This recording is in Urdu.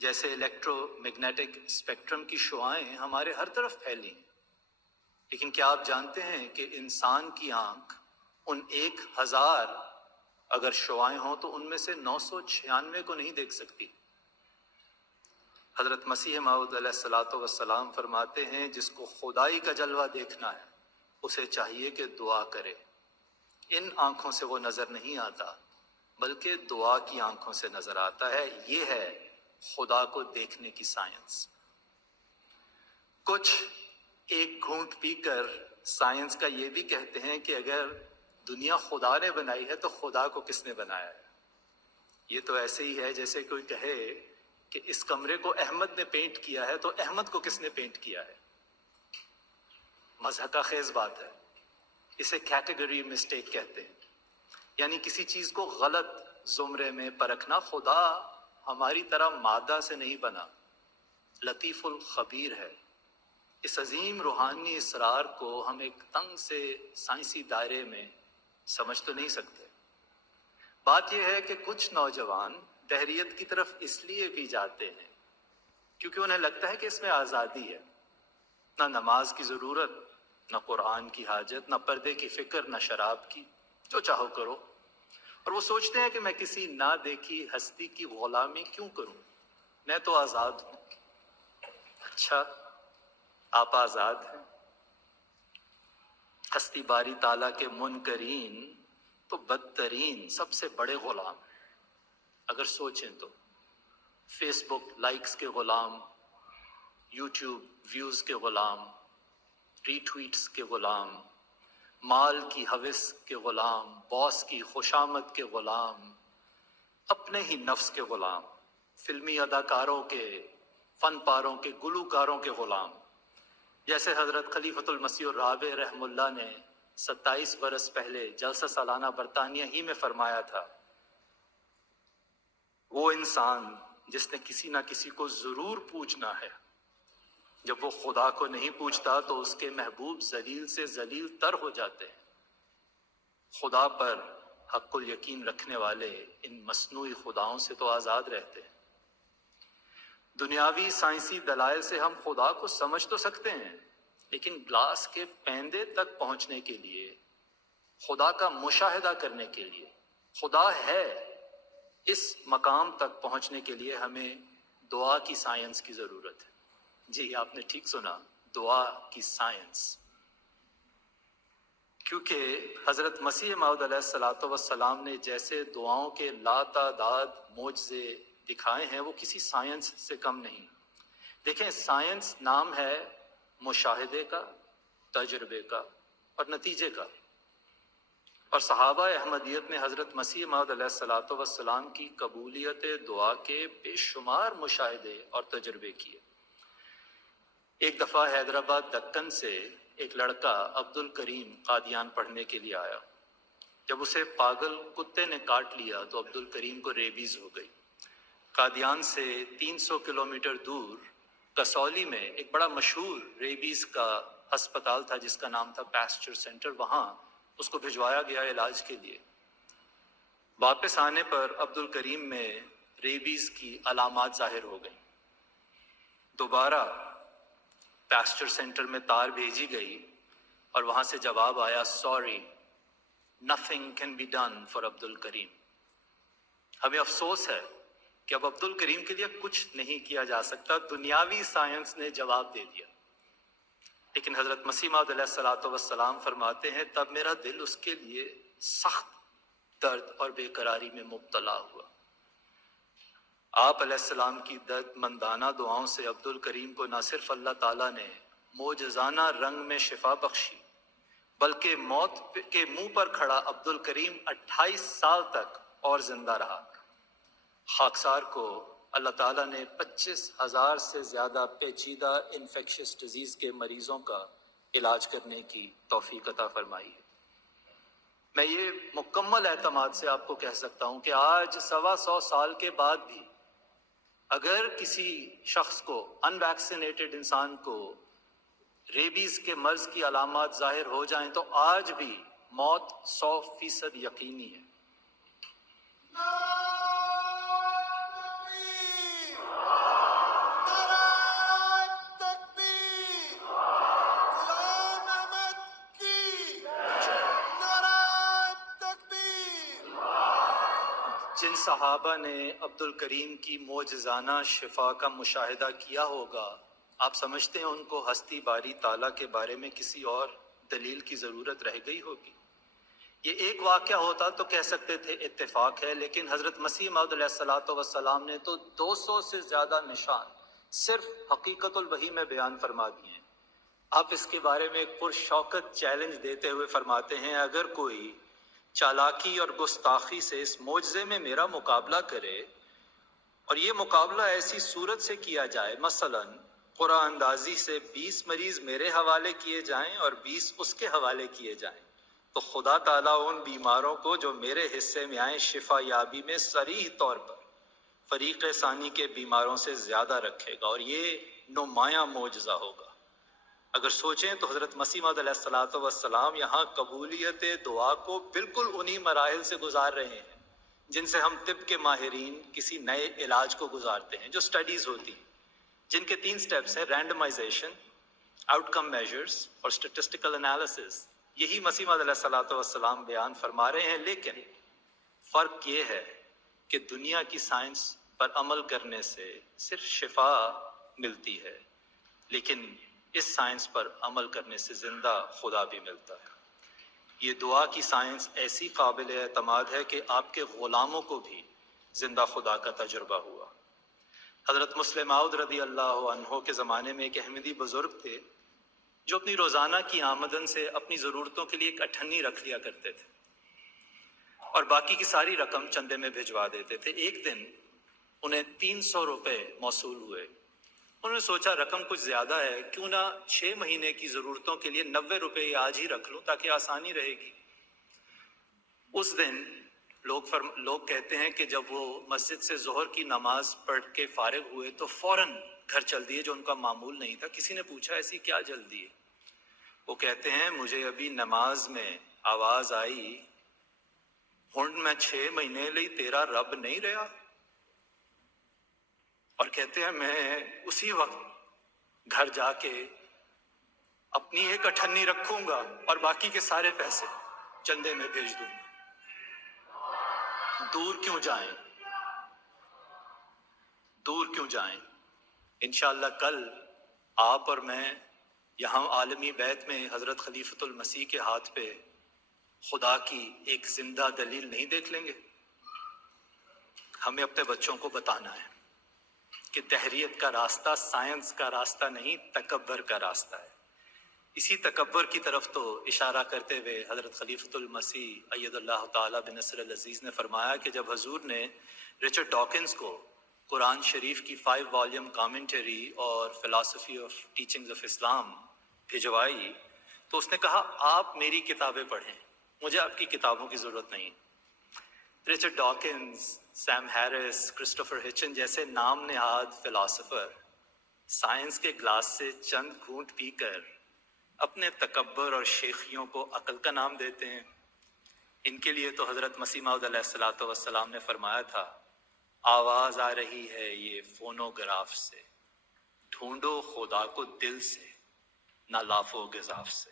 جیسے الیکٹرو میگنیٹک اسپیکٹرم کی شعاعیں ہمارے ہر طرف پھیلی ہیں، لیکن کیا آپ جانتے ہیں کہ انسان کی آنکھ ان 1000 اگر شعاعیں ہوں تو ان میں سے 996 کو نہیں دیکھ سکتی؟ حضرت مسیح موعود علیہ الصلوۃ والسلام فرماتے ہیں جس کو خدائی کا جلوہ دیکھنا ہے اسے چاہیے کہ دعا کرے۔ ان آنکھوں سے وہ نظر نہیں آتا بلکہ دعا کی آنکھوں سے نظر آتا ہے۔ یہ ہے خدا کو دیکھنے کی سائنس۔ کچھ ایک گھونٹ پی کر سائنس کا یہ بھی کہتے ہیں کہ اگر دنیا خدا نے بنائی ہے تو خدا کو کس نے بنایا ہے؟ یہ تو ایسے ہی ہے جیسے کوئی کہے کہ اس کمرے کو احمد نے پینٹ کیا ہے تو احمد کو کس نے پینٹ کیا ہے؟ مضحکہ خیز بات ہے۔ اسے کیٹیگری مسٹیک کہتے ہیں، یعنی کسی چیز کو غلط زمرے میں پرکھنا۔ خدا ہماری طرح مادہ سے نہیں بنا، لطیف الخبیر ہے۔ اس عظیم روحانی اسرار کو ہم ایک تنگ سے سائنسی دائرے میں سمجھ تو نہیں سکتے۔ بات یہ ہے کہ کچھ نوجوان دہریت کی طرف اس لیے بھی جاتے ہیں کیونکہ انہیں لگتا ہے کہ اس میں آزادی ہے، نہ نماز کی ضرورت، نہ قرآن کی حاجت، نہ پردے کی فکر، نہ شراب کی، جو چاہو کرو۔ اور وہ سوچتے ہیں کہ میں کسی نہ دیکھی ہستی کی غلامی کیوں کروں، میں تو آزاد ہوں۔ اچھا، آپ آزاد ہیں؟ ہستی باری تعالیٰ کے منکرین تو بدترین سب سے بڑے غلام ہیں۔ اگر سوچیں تو فیس بک لائکس کے غلام، یوٹیوب ویوز کے غلام، ری ٹویٹس کے غلام، مال کی ہوس کے غلام، باس کی خوشامد کے غلام، اپنے ہی نفس کے غلام، فلمی اداکاروں کے، فن پاروں کے، گلوکاروں کے غلام۔ جیسے حضرت خلیفۃ المسیح الرابع رحم اللہ نے 27 برس پہلے جلسہ سالانہ برطانیہ ہی میں فرمایا تھا، وہ انسان جس نے کسی نہ کسی کو ضرور پوچھنا ہے، جب وہ خدا کو نہیں پوچھتا تو اس کے محبوب ذلیل سے ذلیل تر ہو جاتے ہیں۔ خدا پر حق الیقین رکھنے والے ان مصنوعی خداؤں سے تو آزاد رہتے ہیں۔ دنیاوی سائنسی دلائل سے ہم خدا کو سمجھ تو سکتے ہیں، لیکن گلاس کے پیندے تک پہنچنے کے لیے، خدا کا مشاہدہ کرنے کے لیے، خدا ہے، اس مقام تک پہنچنے کے لیے ہمیں دعا کی سائنس کی ضرورت ہے۔ جی آپ نے ٹھیک سنا، دعا کی سائنس۔ کیونکہ حضرت مسیح موعود علیہ الصلوۃ والسلام نے جیسے دعاؤں کے لاتعداد معجزے دکھائے ہیں وہ کسی سائنس سے کم نہیں۔ دیکھیں، سائنس نام ہے مشاہدے کا، تجربے کا اور نتیجے کا، اور صحابہ احمدیت نے حضرت مسیح موعود علیہ الصلوۃ والسلام کی قبولیت دعا کے بے شمار مشاہدے اور تجربے کیے۔ ایک دفعہ حیدرآباد دکن سے ایک لڑکا عبد الکریم قادیان پڑھنے کے لیے آیا۔ جب اسے پاگل کتے نے کاٹ لیا تو عبد الکریم کو ریبیز ہو گئی۔ قادیان سے 300 کلومیٹر دور کسولی میں ایک بڑا مشہور ریبیز کا ہسپتال تھا جس کا نام تھا پیسچر سینٹر۔ وہاں اس کو بھجوایا گیا علاج کے لیے۔ واپس آنے پر عبد الکریم میں ریبیز کی علامات ظاہر ہو گئیں۔ دوبارہ پیسچر سینٹر میں تار بھیجی گئی اور وہاں سے جواب آیا، sorry nothing can be done for Abdul Karim. ہمیں افسوس ہے کہ اب عبد الکریم کے لیے کچھ نہیں کیا جا سکتا، دنیاوی سائنس نے جواب دے دیا۔ لیکن حضرت مسیح موعود علیہ الصلوۃ والسلام فرماتے ہیں تب میرا دل اس کے لیے سخت درد اور بے قراری میں مبتلا ہوا۔ آپ علیہ السلام کی درد مندانہ دعاؤں سے عبد الکریم کو نہ صرف اللہ تعالیٰ نے معجزانہ رنگ میں شفا بخشی، بلکہ موت کے منہ پر کھڑا عبد الکریم 28 سال تک اور زندہ رہا۔ خاکسار کو اللہ تعالیٰ نے 25,000 سے زیادہ پیچیدہ انفیکشس ڈیزیز کے مریضوں کا علاج کرنے کی توفیق عطا فرمائی ہے۔ میں یہ مکمل اعتماد سے آپ کو کہہ سکتا ہوں کہ آج 125 سال کے بعد بھی اگر کسی شخص کو، ان ویکسینیٹڈ انسان کو، ریبیز کے مرض کی علامات ظاہر ہو جائیں تو آج بھی موت 100% یقینی ہے۔ جن صحابہ نے عبد الکریم کی معجزانہ شفا کا مشاہدہ کیا ہوگا، آپ سمجھتے ہیں ان کو ہستی باری تعالیٰ کے بارے میں کسی اور دلیل کی ضرورت رہ گئی ہوگی؟ یہ ایک واقعہ ہوتا تو کہہ سکتے تھے اتفاق ہے، لیکن حضرت مسیح موعود علیہ الصلوۃ والسلام نے تو 200 سے زیادہ نشان صرف حقیقت الوحی میں بیان فرما دیے ہیں۔ آپ اس کے بارے میں ایک پرشوکت چیلنج دیتے ہوئے فرماتے ہیں، اگر کوئی چالاکی اور گستاخی سے اس معجزے میں میرا مقابلہ کرے اور یہ مقابلہ ایسی صورت سے کیا جائے، مثلاً قرآن اندازی سے 20 مریض میرے حوالے کیے جائیں اور 20 اس کے حوالے کیے جائیں، تو خدا تعالیٰ ان بیماروں کو جو میرے حصے میں آئیں شفا یابی میں صریح طور پر فریق ثانی کے بیماروں سے زیادہ رکھے گا، اور یہ نمایاں معجزہ ہوگا۔ اگر سوچیں تو حضرت مسیح موعود علیہ الصلوۃ والسلام یہاں قبولیت دعا کو بالکل انہی مراحل سے گزار رہے ہیں جن سے ہم طب کے ماہرین کسی نئے علاج کو گزارتے ہیں، جو سٹڈیز ہوتی ہیں جن کے 3 سٹیپس ہیں: رینڈمائزیشن، آؤٹ کم میجرز اور اسٹیٹسٹیکل انالیسس۔ یہی مسیح موعود علیہ الصلوۃ والسلام بیان فرما رہے ہیں، لیکن فرق یہ ہے کہ دنیا کی سائنس پر عمل کرنے سے صرف شفا ملتی ہے، لیکن اس سائنس پر عمل کرنے سے زندہ خدا بھی ملتا ہے۔ یہ دعا کی سائنس ایسی قابل اعتماد ہے کہ آپ کے غلاموں کو بھی زندہ خدا کا تجربہ ہوا۔ حضرت مسلم موعود رضی اللہ عنہ کے زمانے میں ایک احمدی بزرگ تھے جو اپنی روزانہ کی آمدن سے اپنی ضرورتوں کے لیے ایک اٹھنی رکھ لیا کرتے تھے اور باقی کی ساری رقم چندے میں بھجوا دیتے تھے۔ ایک دن انہیں 300 روپے موصول ہوئے۔ انہوں نے سوچا رقم کچھ زیادہ ہے، کیوں نہ 6 مہینے کی ضرورتوں کے لیے 90 روپے آج ہی رکھ لوں تاکہ آسانی رہے گی۔ اس دن لوگ کہتے ہیں کہ جب وہ مسجد سے ظہر کی نماز پڑھ کے فارغ ہوئے تو فوراً گھر چل دیے، جو ان کا معمول نہیں تھا۔ کسی نے پوچھا ایسی کیا جلدی ہے؟ وہ کہتے ہیں مجھے ابھی نماز میں آواز آئی، ہن میں 6 مہینے لئی تیرا رب نہیں رہا، اور کہتے ہیں میں اسی وقت گھر جا کے اپنی ایک اٹھنی رکھوں گا اور باقی کے سارے پیسے چندے میں بھیج دوں گا۔ دور کیوں جائیں، دور کیوں جائیں؟ انشاءاللہ کل آپ اور میں یہاں عالمی بیت میں حضرت خلیفۃ المسیح کے ہاتھ پہ خدا کی ایک زندہ دلیل نہیں دیکھ لیں گے؟ ہمیں اپنے بچوں کو بتانا ہے کہ تحریت کا راستہ سائنس کا راستہ نہیں، تکبر کا راستہ ہے۔ اسی تکبر کی طرف تو اشارہ کرتے ہوئے حضرت خلیفۃ المسیح اید اللہ تعالیٰ بنصر العزیز نے فرمایا کہ جب حضور نے رچرڈ ڈاکنز کو قرآن شریف کی 5 والیوم کامنٹری اور فلاسفی آف ٹیچنگز آف اسلام بھجوائی تو اس نے کہا آپ میری کتابیں پڑھیں، مجھے آپ کی کتابوں کی ضرورت نہیں۔ Richard Dawkins, Sam Harris, Christopher Hitchens جیسے نام نہاد فلاسفر سائنس کے گلاس سے چند گھونٹ پی کر اپنے تکبر اور شیخیوں کو عقل کا نام دیتے ہیں۔ ان کے لیے تو حضرت مسیح موعود علیہ الصلوۃ والسلام نے فرمایا تھا آواز آ رہی ہے یہ فونوگراف سے، ڈھونڈو خدا کو دل سے نہ لاف و گزاف سے۔